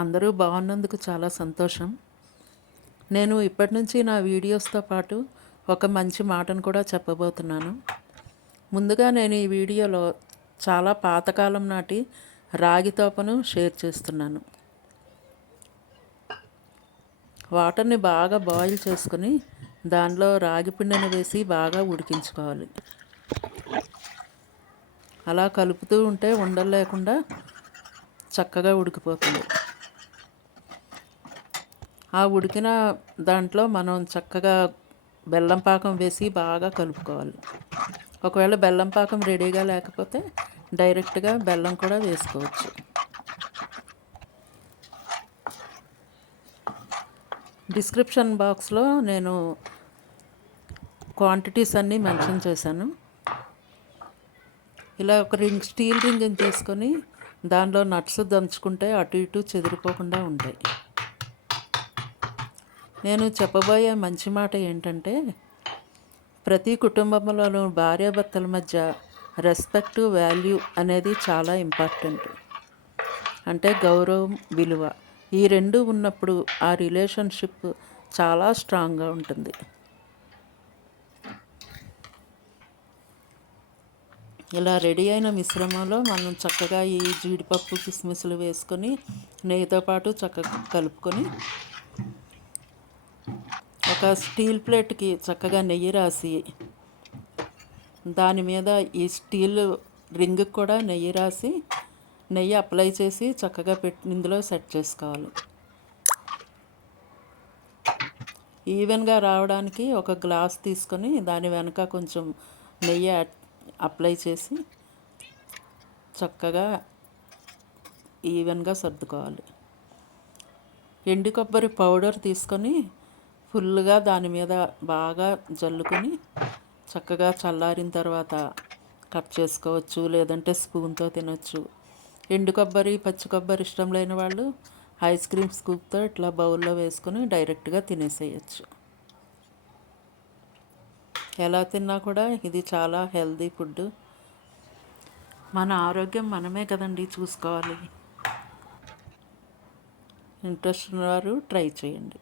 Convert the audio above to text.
అందరూ బాగున్నందుకు చాలా సంతోషం. నేను ఇప్పటి నుంచి నా వీడియోస్తో పాటు ఒక మంచి మాటను కూడా చెప్పబోతున్నాను. ముందుగా నేను ఈ వీడియోలో చాలా పాతకాలం నాటి రాగి తోపను షేర్ చేస్తున్నాను. వాటర్ని బాగా బాయిల్ చేసుకుని దానిలో రాగి పిండిని వేసి బాగా ఉడికించుకోవాలి. అలా కలుపుతూ ఉంటే ఉండలు లేకుండా చక్కగా ఉడికిపోతుంది. ఆ ఉడికిన దాంట్లో మనం చక్కగా బెల్లం పాకం వేసి బాగా కలుపుకోవాలి. ఒకవేళ బెల్లం పాకం రెడీగా లేకపోతే డైరెక్ట్గా బెల్లం కూడా వేసుకోవచ్చు. డిస్క్రిప్షన్ బాక్స్లో నేను క్వాంటిటీస్ అన్నీ మెన్షన్ చేశాను. ఇలా ఒక స్టీల్ రింగ్ని తీసుకొని దానిలో నట్స్ దంచుకుంటే అటు ఇటు చెదిరిపోకుండా ఉంటాయి. నేను చెప్పబోయే మంచి మాట ఏంటంటే, ప్రతి కుటుంబంలోనూ భార్యాభర్తల మధ్య రెస్పెక్ట్, వాల్యూ అనేది చాలా ఇంపార్టెంట్. అంటే గౌరవం, విలువ ఈ రెండు ఉన్నప్పుడు ఆ రిలేషన్షిప్ చాలా స్ట్రాంగ్గా ఉంటుంది. ఇలా రెడీ అయిన మిశ్రమంలో మనం చక్కగా ఈ జీడిపప్పు, కిస్మిస్లు వేసుకొని నెయ్యితో పాటు చక్కగా కలుపుకొని ఒక స్టీల్ ప్లేట్కి చక్కగా నెయ్యి రాసి దాని మీద ఈ స్టీల్ రింగ్కి కూడా నెయ్యి రాసి నెయ్యి అప్లై చేసి చక్కగా ఇందులో సెట్ చేసుకోవాలి. ఈవెన్గా రావడానికి ఒక గ్లాస్ తీసుకొని దాని వెనక కొంచెం నెయ్యి అప్లై చేసి చక్కగా ఈవెన్గా సర్దుకోవాలి. ఎండు కొబ్బరి పౌడర్ తీసుకొని ఫుల్గా దాని మీద బాగా జల్లుకొని చక్కగా చల్లారిన తర్వాత కట్ చేసుకోవచ్చు, లేదంటే స్పూన్తో తినొచ్చు. ఎండు కొబ్బరి, పచ్చి కొబ్బరి ఇష్టం లేని వాళ్ళు ఐస్ క్రీమ్ స్కూప్తో ఇట్లా బౌల్లో వేసుకొని డైరెక్ట్గా తినేసేయచ్చు. ఎలా తిన్నా కూడా ఇది చాలా హెల్తీ ఫుడ్. మన ఆరోగ్యం మనమే కదండి చూసుకోవాలి. ఇంట్రెస్ట్ ఉన్నవారు ట్రై చేయండి.